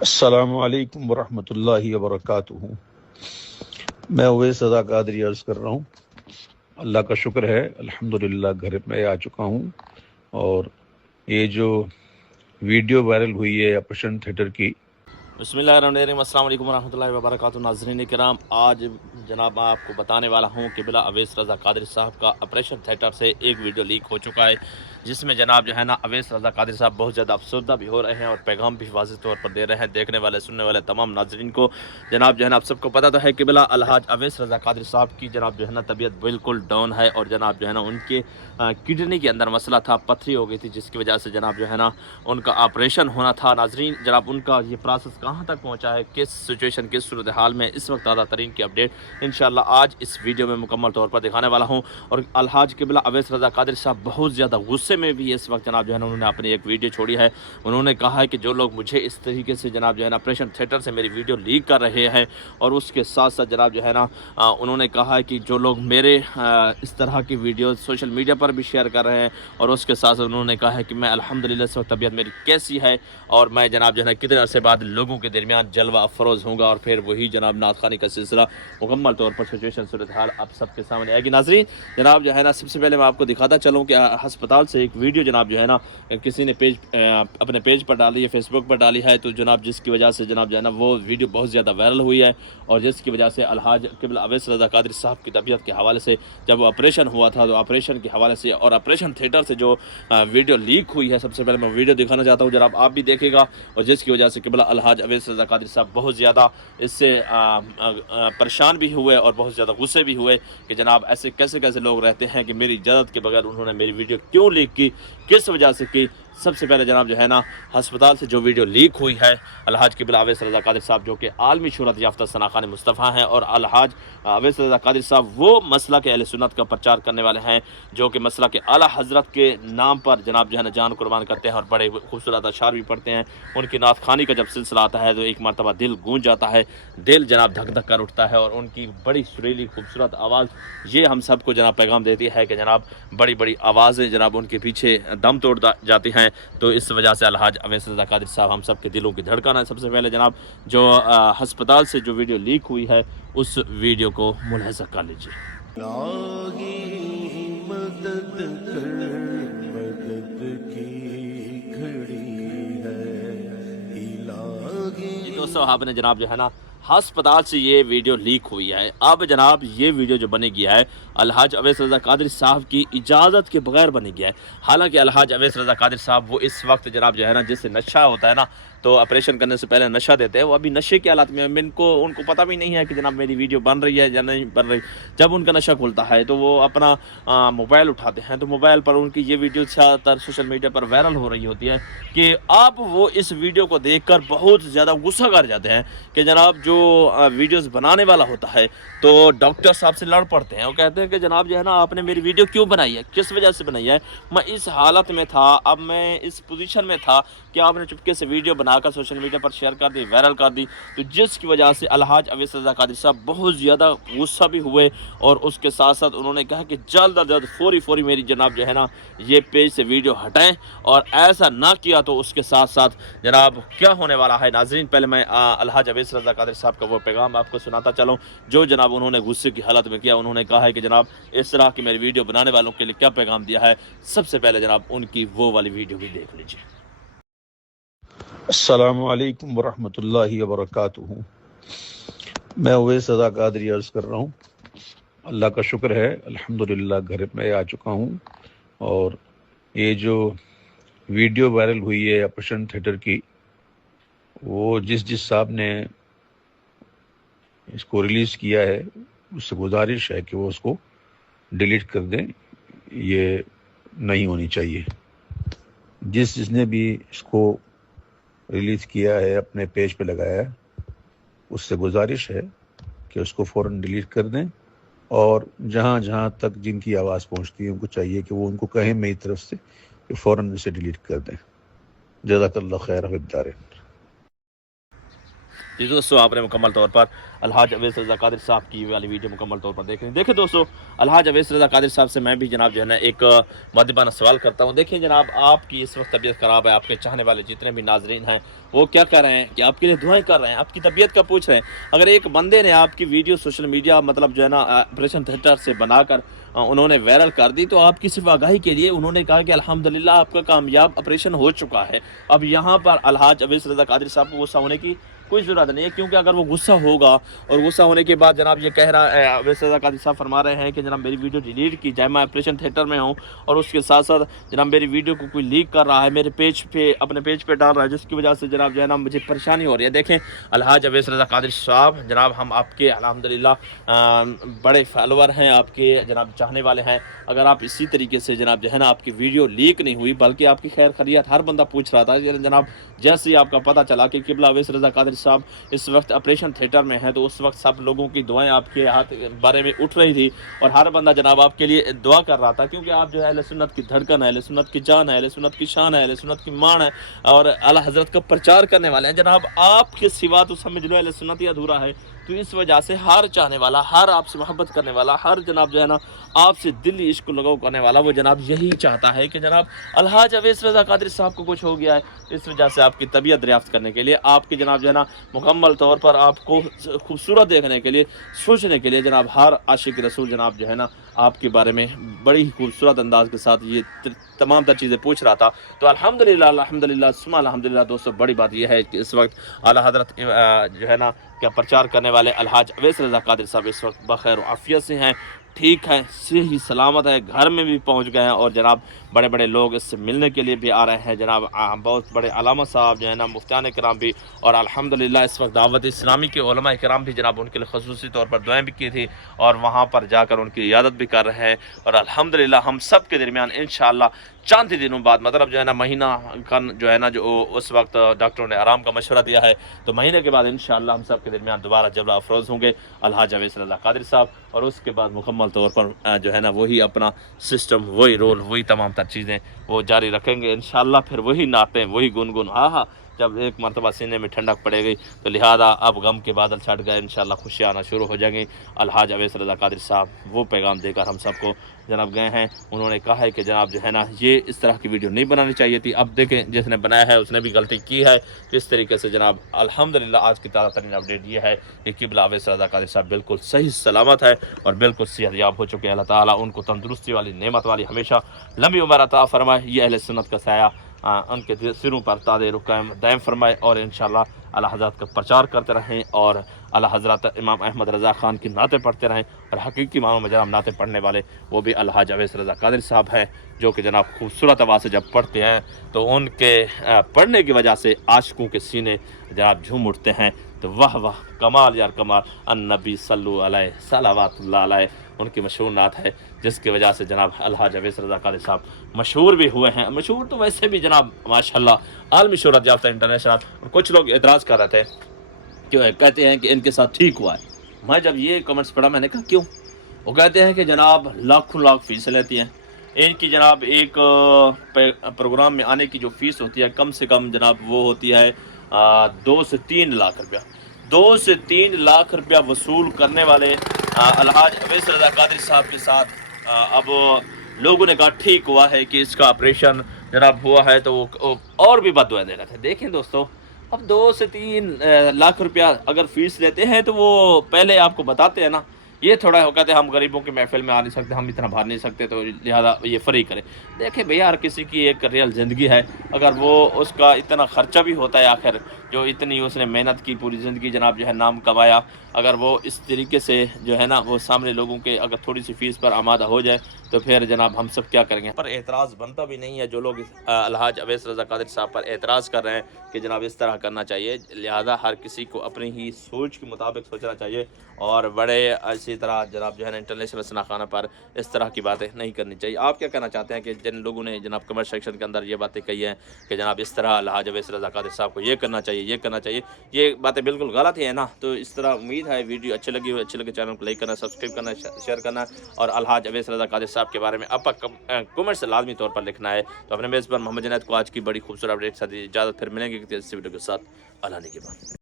السلام علیکم ورحمۃ اللہ وبرکاتہ۔ میں اویس رضا قادری عرض کر رہا ہوں۔ اللہ کا شکر ہے، الحمدللہ گھر میں آ چکا ہوں۔ اور یہ جو ویڈیو وائرل ہوئی ہے آپریشن تھیٹر کی، بسم اللہ الرحمن الرحیم۔ السلام علیکم ورحمۃ اللہ وبرکاتہ۔ ناظرین کرام، آج جناب میں آپ کو بتانے والا ہوں کہ بلا اویس رضا قادری صاحب کا آپریشن تھیٹر سے ایک ویڈیو لیک ہو چکا ہے، جس میں جناب جو ہے نا اویس رضا قادری صاحب بہت زیادہ افسردہ بھی ہو رہے ہیں اور پیغام بھی واضح طور پر دے رہے ہیں دیکھنے والے سننے والے تمام ناظرین کو۔ جناب جو ہے نا آپ سب کو پتہ تو ہے کہ بلا الحاج اویس رضا قادری صاحب کی جناب جو ہے نا طبیعت بالکل ڈاؤن ہے، اور جناب جو ہے نا ان کے کڈنی کے اندر مسئلہ تھا، پتھری ہو گئی تھی، جس کی وجہ سے جناب جو ہے نا ان کا آپریشن ہونا تھا۔ ناظرین جناب ان کا یہ پروسیس کہاں تک پہنچا ہے، کس سچویشن کس صورتحال میں اس وقت تازہ ترین کی اپڈیٹ انشاءاللہ آج اس ویڈیو میں مکمل طور پر دکھانے والا ہوں۔ اور الحاج قبلہ اویس رضا قادری صاحب بہت زیادہ غصے میں بھی اس وقت جناب جو ہے نا انہوں نے اپنی ایک ویڈیو چھوڑی ہے۔ انہوں نے کہا ہے کہ جو لوگ مجھے اس طریقے سے جناب جو ہے نا آپریشن تھیٹر سے میری ویڈیو لیک کر رہے ہیں، اور اس کے ساتھ ساتھ جناب جو ہے نا انہوں نے کہا ہے کہ جو لوگ میرے اس طرح کی ویڈیو سوشل میڈیا پر بھی شیئر کر رہے ہیں، اور اس کے ساتھ انہوں نے کہا ہے کہ میں الحمدللہ اس وقت طبیعت میری کیسی ہے، اور میں جناب جو ہے نا کتنے عرصے بعد لوگوں کے درمیان جلوہ افروز ہوں گا، اور پھر وہی جناب نعت خوانی کا سلسلہ مکمل طور پر سچویشن صورتحال آپ سب کے سامنے آئے گی۔ ناظرین جناب جو ہے نا سب سے پہلے میں آپ کو دکھاتا چلوں کہ ہسپتال سے ایک ویڈیو جناب جو ہے نا کسی نے اپنے پیج پر ڈالی ہے، فیس بک پر ڈالی ہے، تو جناب جس کی وجہ سے جناب جو ہے نا وہ ویڈیو بہت زیادہ وائرل ہوئی ہے، اور جس کی وجہ سے الحاج قبلہ اویس رضا قادری صاحب کی طبیعت کے حوالے سے جب آپریشن ہوا تھا، تو آپریشن کے حوالے سے اور آپریشن تھیٹر سے جو ویڈیو لیک ہوئی ہے، سب سے پہلے میں ویڈیو دکھانا چاہتا ہوں، جناب آپ بھی دیکھے گا، اور جس کی وجہ سے قبلہ الحاج اویس رضا قادری صاحب بہت زیادہ اس سے پریشان بھی ہوئے اور بہت زیادہ غصے بھی ہوئے کہ جناب ایسے کیسے کیسے لوگ رہتے ہیں کہ میری اجازت کے بغیر انہوں نے میری ویڈیو کیوں لیک کی، کس وجہ سے کی۔ سب سے پہلے جناب جو ہے نا ہسپتال سے جو ویڈیو لیک ہوئی ہے، الحاج قبلہ اویس رضا قادری صاحب جو کہ عالمی شہرت یافتہ ثناخوان مصطفیٰ ہیں، اور الحاج اویس رضا قادری صاحب وہ مسلک اہل سنت کا پرچار کرنے والے ہیں جو کہ مسلک اعلیٰ حضرت کے نام پر جناب جو ہے نا جان قربان کرتے ہیں، اور بڑے خوبصورت اشعار بھی پڑھتے ہیں۔ ان کی نعت خوانی کا جب سلسلہ آتا ہے تو ایک مرتبہ دل گونج جاتا ہے، دل جناب دھک دھک کر اٹھتا ہے، اور ان کی بڑی سریلی خوبصورت آواز یہ ہم سب کو جناب پیغام دیتی ہے کہ جناب بڑی بڑی آوازیں جناب ان کے پیچھے دم توڑ جاتی ہیں۔ تو اس وجہ سے الحاج اویس رضا قادری صاحب ہم سب کے دلوں کی دھڑکن ہے۔ سب سے پہلے جناب جو ہسپتال سے جو ویڈیو لیک ہوئی ہے اس ویڈیو کو ملاحظہ کر لیجیے۔ مدد کر، مدد کی گھڑی ہے الہی۔ دوستو آپ نے جناب جو ہے نا ہسپتال سے یہ ویڈیو لیک ہوئی ہے۔ اب جناب یہ ویڈیو جو بنے گی ہے الحاج اویس رضا قادری صاحب کی اجازت کے بغیر بنے گیا ہے۔ حالانکہ الحاج اویس رضا قادری صاحب وہ اس وقت جناب جو ہے نا جس سے نشہ ہوتا ہے نا، تو آپریشن کرنے سے پہلے نشہ دیتے ہیں، وہ ابھی نشے کے حالات میں ان کو پتہ بھی نہیں ہے کہ جناب میری ویڈیو بن رہی ہے یا نہیں بن رہی۔ جب ان کا نشہ کھلتا ہے تو وہ اپنا موبائل اٹھاتے ہیں، تو موبائل پر ان کی یہ ویڈیو زیادہ تر سوشل میڈیا پر وائرل ہو رہی ہوتی ہے کہ آپ وہ اس ویڈیو کو دیکھ کر بہت زیادہ غصہ کر جاتے ہیں کہ جناب جو ویڈیوز بنانے والا ہوتا ہے تو ڈاکٹر صاحب سے لڑ پڑتے ہیں، وہ کہتے ہیں کہ جناب جو ہے نا آپ نے میری ویڈیو کیوں بنائی ہے، کس وجہ سے بنائی ہے، میں اس حالت میں تھا، اب میں اس پوزیشن میں تھا کہ آپ نے چپکے سے ویڈیو بنا کر سوشل میڈیا پر شیئر کر دی، وائرل کر دی، تو جس کی وجہ سے الحاج اویس رضا قادری صاحب بہت زیادہ غصہ بھی ہوئے، اور اس کے ساتھ ساتھ انہوں نے کہا کہ جلد از جلد فوری میری جناب جو ہے نا یہ پیج سے ویڈیو ہٹائیں، اور ایسا نہ کیا تو اس کے ساتھ ساتھ جناب کیا ہونے والا ہے۔ ناظرین پہلے میں الحاج اویس رضا قادری صاحب کا وہ پیغام آپ کو سناتا چلوں جو جناب انہوں نے غصے کی حالت میں کیا۔ انہوں نے کہا ہے کہ جناب اس طرح کی میری ویڈیو بنانے والوں کے لیے کیا پیغام دیا ہے۔ سب سے پہلے جناب ان کی وہ والی ویڈیو بھی دیکھ لیجیے۔ السلام علیکم ورحمۃ اللہ وبرکاتہ۔ میں اویس رضا قادری عرض کر رہا ہوں۔ اللہ کا شکر ہے، الحمدللہ گھر میں آ چکا ہوں۔ اور یہ جو ویڈیو وائرل ہوئی ہے آپریشن تھیٹر کی، وہ جس صاحب نے اس کو ریلیز کیا ہے اس سے گزارش ہے کہ وہ اس کو ڈیلیٹ کر دیں، یہ نہیں ہونی چاہیے۔ جس نے بھی اس کو ریلیز کیا ہے اپنے پیج پہ لگایا ہے، اس سے گزارش ہے کہ اس کو فوراً ڈیلیٹ کر دیں، اور جہاں تک جن کی آواز پہنچتی ہے ان کو چاہیے کہ وہ ان کو کہیں میری طرف سے کہ فوراً اسے ڈیلیٹ کر دیں۔ جزاک اللہ خیر و الدارین۔ जी दोस्तों, आपने मुकम्मल तौर पर अलहाज अवैस रज़ा कादिर साहब की वाली वीडियो मुकम्मल तौर पर देख रहे हैं। देखिए दोस्तों, अलहाज अवैस रज़ा कादिर साहब से मैं भी जनाब जो है ना एक मद्दबाना सवाल करता हूँ। देखिए जनाब, आपकी इस वक्त तबीयत ख़राब है, आपके चाहने वाले जितने भी नाजरीन हैं वो क्या कर रहे हैं कि आपके लिए दुआएं कर रहे हैं, आपकी तबीयत का पूछ रहे हैं। अगर एक बंदे ने आपकी वीडियो सोशल मीडिया मतलब जो है ना ऑपरेशन थिएटर से बनाकर उन्होंने वायरल कर दी, तो आपकी सिर्फ आगाही के लिए उन्होंने कहा कि अल्हम्दुलिल्लाह आपका कामयाब ऑपरेशन हो चुका है। अब यहाँ पर अलहाज अवैस रज़ा कादिर साहब को गुस्सा होने की कोई ज़रूरत नहीं है, क्योंकि अगर वो गुस्सा होगा और गुस्सा होने के बाद जनाब ये कह रहा है, अवैस रज़ा कादिर साहब फरमा रहे हैं कि जनाब मेरी वीडियो डिलीट की जाए, मैं ऑपरेशन थिएटर में हूँ, और उसके साथ साथ जनाब मेरी वीडियो को कोई लीक कर रहा है, मेरे पेज पे अपने पेज पे डाल रहा है, जिसकी वजह से जनाब जो है ना मुझे परेशानी हो रही है। देखें अलहाज अवैस रज़ा कादिर साहब, जनाब हम आपके अल्हम्दुलिल्लाह बड़े फॉलोअर हैं, आपके जनाब चाहने वाले हैं। अगर आप इसी तरीके से जनाब जो है ना आपकी वीडियो लीक नहीं हुई, बल्कि आपकी खैर खैरियत हर बंदा पूछ रहा था जनाब, जैसे ही आपका पता चला कि किबला अवैस रज़ा कादिर साहब इस वक्त ऑपरेशन थिएटर में है, तो उस वक्त सब लोगों की दुआएं आपके हाथ बारे में उठ रही थी, और हर बंदा जनाब आपके लिए दुआ कर रहा था, क्योंकि आप जो है अहले सुन्नत की धड़कन है, अहले सुन्नत की जान है, अहले सुन्नत की शान है, अहले सुन्नत की मान है, और आला हज़रत का प्रचार करने वाले हैं। जनाब आपके सिवा तो समझ लो अहले सुन्नत ही अधूरा है। तो इस वजह से हर चाहने वाला, हर आपसे मोहब्बत करने वाला, हर जनाब जो है ना आपसे दिली इश्क लगाव करने वाला, वो जनाब यही चाहता है कि जनाब अलहाज अवैस रज़ा कादिर साहब को कुछ हो गया है। इस वजह से आपकी तबीयत दरियाफ्त करने के लिए, आपके जनाब जो है ना मुकम्मल तौर पर आपको खूबसूरत देखने के लिए, सोचने के लिए जनाब हर आशिक रसूल जनाब जो है ना आपके बारे में बड़ी ही खूबसूरत अंदाज के साथ ये तमाम तर चीज़ें पूछ रहा था। तो अल्हम्दुलिल्लाह अल्हम्दुलिल्लाह सुम्मा अल्हम्दुलिल्लाह दोस्तों, बड़ी बात यह है कि इस वक्त आला हज़रत जो है ना क्या प्रचार करने वाले अलहाज अवैस रज़ा कादिर साहब इस वक्त बखैर आफियत से हैं, ठीक है, सही सलामत है, घर में भी पहुंच गए हैं, और जनाब बड़े बड़े लोग इससे मिलने के लिए भी आ रहे हैं। जनाब बहुत बड़े अलामा साहब जो है ना, मुफ्तियान किराम भी, और अल्हम्दुलिल्लाह इस वक्त दावत इस्लामी के उलमा किराम भी जनाब उनके लिए ख़ुसूसी तौर पर दुआएं भी की थी, और वहाँ पर जाकर उनकी इयादत भी कर रहे हैं। और अल्हम्दुलिल्लाह हम सब के दरमियान इंशाअल्लाह चंद ही दिनों बाद, मतलब जो है ना महीना का जो है ना, जो उस वक्त डॉक्टरों ने आराम का मशवरा दिया है, तो महीने के बाद इंशाअल्लाह हम सब के दरमियान दोबारा जलवा अफरोज़ होंगे अलहाज अवैस रज़ा कादिर साहब, और उसके बाद मुकम्मल तौर पर जो है ना वही अपना सिस्टम, वही रोल, वही तमाम तर चीज़ें वो जारी रखेंगे इंशाअल्लाह। फिर वही नातें, वही गुनगुन, हाँ हाँ, जब एक मरतबा सीने में ठंडक पड़ेगी, तो लिहाजा अब गम के बादल छट गए, इंशाअल्लाह खुशियाँ आना शुरू हो जाएंगी। अलहाज अवैस रज़ा कादिर साहब वो पैगाम देकर हम सबको जनाब गए हैं। उन्होंने कहा है कि जनाब जो है ना ये इस तरह की वीडियो नहीं बनानी चाहिए थी। अब देखें, जिसने बनाया है उसने भी गलती की है। इस तरीके से जनाब अल्हम्दुलिल्लाह आज की ताज़ा तरीन अपडेट ये है कि किबला अवैस रज़ा कादिर साहब बिल्कुल सही सलामत है और बिल्कुल सेहतयाब हो चुके हैं। अल्लाह ताला उनको तंदुरुस्ती वाली, नेमत वाली, हमेशा लंबी उम्र अता फरमाए। ये अहले सुन्नत का साया उनके सिरों पर तादे रुकायम दायम फरमाए, और इंशाअल्लाह आला हज़रत का प्रचार करते रहें, और आला हज़रत इमाम अहमद रज़ा ख़ान की नाते पढ़ते रहें। और हकीकी मानों में जनाब नाते पढ़ने वाले वो भी अलहाज अवैस रज़ा कादिर साहब हैं, जो कि जनाब खूबसूरत आवाज़ से जब पढ़ते हैं तो उनके पढ़ने की वजह से आशिकों के सीने जनाब झूम उठते हैं। तो वाह वाह, कमाल यार कमाल, अन्नबी सल्लु अलैहि सलावतुल्लाह अलैहि उनकी मशहूर नात है, जिसकी वजह से जनाब अलहाज अवैस रज़ा कादिर साहब मशहूर भी हुए हैं। मशहूर तो वैसे भी जनाब माशाल्लाह आलमी शोहरत याफ्ता इंटरनेशनल। और कुछ लोग एतराज़ कर रहे थे, क्यों कहते हैं कि इनके साथ ठीक हुआ है। मैं जब ये कमेंट्स पढ़ा, मैंने कहा क्यों? वो कहते हैं कि जनाब लाखों लाख फीस लेती हैं इनकी, जनाब एक प्रोग्राम में आने की जो फ़ीस होती है कम से कम जनाब वो होती है 2 से 3 लाख रुपया। 2 से 3 लाख रुपया वसूल करने वाले अलहाज अवैस रज़ा कादिर साहब के साथ अब लोगों ने कहा ठीक हुआ है कि इसका ऑपरेशन जनाब हुआ है, तो वो और भी बददुआ दे रहे थे। देखें दोस्तों, अब 2 से 3 लाख रुपया अगर फ़ीस लेते हैं तो वो पहले आपको बताते हैं ना, ये थोड़ा हो कहते हैं हम गरीबों की महफिल में आ नहीं सकते, हम इतना भर नहीं सकते, तो लिहाजा ये फ्री करें। देखें भैया, हर किसी की एक रियल ज़िंदगी है, अगर वो उसका इतना ख़र्चा भी होता है, आखिर जो इतनी उसने मेहनत की, पूरी ज़िंदगी जनाब जो है नाम कमाया, अगर वो इस तरीके से जो है ना वो सामने लोगों के अगर थोड़ी सी फ़ीस पर आमादा हो जाए, तो फिर जनाब हम सब क्या करेंगे। पर एतराज़ बनता भी नहीं है। जो लोग अलहाज अवैस रज़ा कादिर साहब पर एतराज़ कर रहे हैं कि जनाब इस तरह करना चाहिए, लिहाजा हर किसी को अपनी ही सोच के मुताबिक सोचना चाहिए, और बड़े इसी तरह जनाब जो है ना इंटरनेशनल शनाखाना पर इस तरह की बातें नहीं करनी चाहिए। आप क्या कहना चाहते हैं कि जिन लोगों ने जनाब कमेंट सेक्शन के अंदर ये बातें कही हैं कि जनाब इस तरह अलहाज अवैस रज़ा कादिर साहब को ये करना चाहिए, ये करना चाहिए, ये बातें बिल्कुल गलत है ना। तो इस तरह उम्मीद है वीडियो अच्छी लगी हो, अच्छी लगे चैनल को लाइक करना, सब्सक्राइब करना, शेयर करना, और अलहाज अवैस रज़ा कादिर साहब के बारे में आप कमेंट से लाजमी तौर पर लिखना है। तो अपने मेज़बान मोहम्मद जुनैद को आज की बड़ी खूबसूरत अपडेट के साथ इजाज़त, फिर मिलेंगे किसी वीडियो के साथ। अल्लाह ने के बाद।